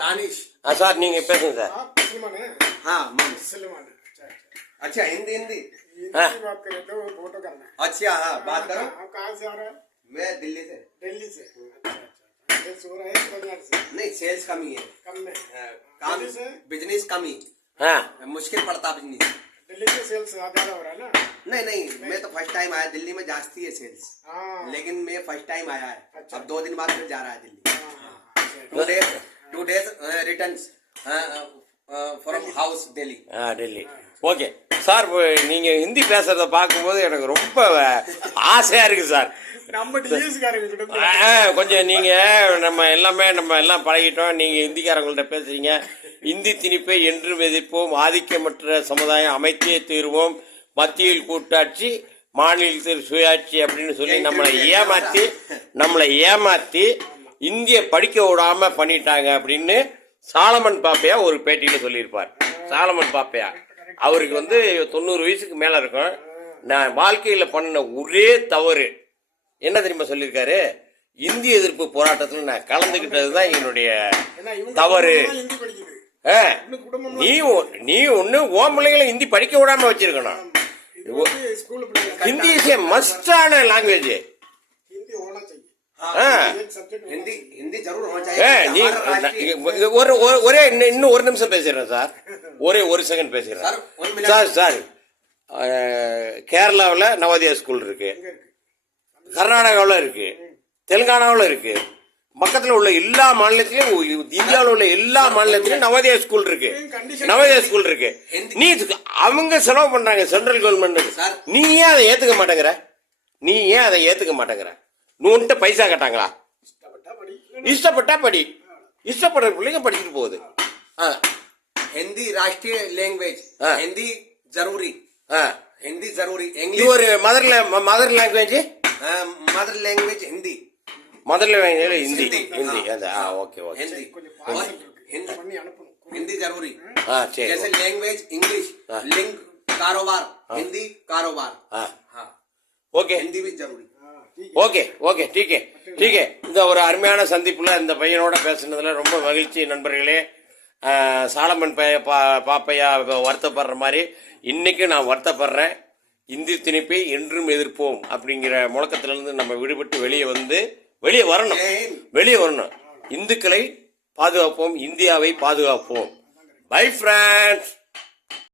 Danish. Sir நீங்க பேசுங்க sir. हाँ अच्छा हिंदी हिंदी बात करें तो फोटो करना है। अच्छा हाँ बात करो। आप कहाँ से आ रहे हैं? मैं दिल्ली से। दिल्ली से। सेल्स हो रहा है बाजार से? नहीं सेल्स कमी है। कम में काम बिजनेस कमी मुश्किल पड़ता बिजनेस। दिल्ली से सेल्स ज्यादा हो रहा है ना? नहीं मैं तो फर्स्ट टाइम आया दिल्ली में जास्ती है सेल्स। लेकिन मैं फर्स्ट टाइम आया है। अच्छा। अब 2 दिन बाद फिर जा रहा है Delhi. 2 days return from house Delhi. Delhi. Okay sir, நீங்க ஹிந்தி பேசுறத பார்க்கும்போது எனக்கு ரொம்ப ஆசையா இருக்கு சார். நம்ம டிஎஸ் காரங்க கொஞ்சம் நீங்க நம்ம எல்லாம் பழகிட்டோம். நீங்க ஹிந்திக்காரங்கள்ட்ட பேசுறீங்க. இந்தி திணிப்பை என்று எதிர்ப்போம், ஆதிக்கமற்ற சமுதாயம் அமைத்தே தீர்வோம், மத்தியில் கூட்டாட்சி மாநிலத்தில் சுயாட்சி அப்படின்னு சொல்லி நம்மளை ஏமாத்தி இந்திய படிக்க விடாம பண்ணிட்டாங்க அப்படின்னு சாலமன் பாப்பையா ஒரு பேட்டியில சொல்லியிருப்பார். சாலமன் பாப்பையா அவருக்கு 90 வயசுக்கு மேல இருக்கும். நான் வாழ்க்கையில பண்ண ஒரே தவறு என்ன தெரியுமா சொல்லியிருக்காரு? இந்திய எதிர்ப்பு போராட்டத்தில் நான் கலந்துகிட்டதுதான் என்னுடைய தவறு. நீ ஒண்ணு ஓம் பிள்ளைங்களை ஹிந்தி படிக்க விடாம வச்சிருக்கணும். हिंदी से मस्टाன லாங்குவேஜ். हिंदी हिंदी जरूर होना चाहिए। ஒரு நிமிஷம் பேசுறேன் சார். ஒரு செகண்ட் பேசுறேன் சார். கேரளாவில் நவோதயா ஸ்கூல் இருக்கு, கர்நாடகாவில் இருக்கு, தெலுங்கானாவில் இருக்கு, பக்கத்தில் உள்ள எல்லா மாநிலத்திலும், இந்தியாவில் உள்ள எல்லா மாநிலத்திலும் நவோதயா ஸ்கூல் இருக்கு. நீ அவங்க செலவு பண்றாங்க சென்ட்ரல் கவர்மெண்ட். நீ ஏன் அதை ஏத்துக்க மாட்டேங்கிற? உன்கிட்ட பைசா கேட்டாங்களா? இஷ்டப்பட்டா படி, இஷ்டப்படுற பிள்ளைங்க படிச்சுட்டு போகுது. हिंदी राष्ट्रीय लैंग्वेज, हिंदी जरूरी, हिंदी जरूरी। इंग्लिश ஒரு mother language Hindi, mother language Hindi okay Hindi जरूरी। जैसे लैंग्वेज इंग्लिश, लिंक कारोबार, हिंदी कारोबार। ओके हिंदी भी जरूरी। ஓகே ठीक है இந்த ஒரு அருமையான சந்திப்புல இந்த பையனோட பேசுனதுல ரொம்ப மகிழ்ச்சி நண்பர்களே. சாலமன் பாப்பையா வருத்தப்படுற மாதிரி இன்னைக்கு நான் வருத்தப்படுறேன். இந்தி திணிப்பை என்றும் எதிர்ப்போம் அப்படிங்கிற முழக்கத்திலிருந்து நம்ம விடுபட்டு வெளியே வரணும். இந்துக்களை பாதுகாப்போம், இந்தியாவை பாதுகாப்போம். Bye friends.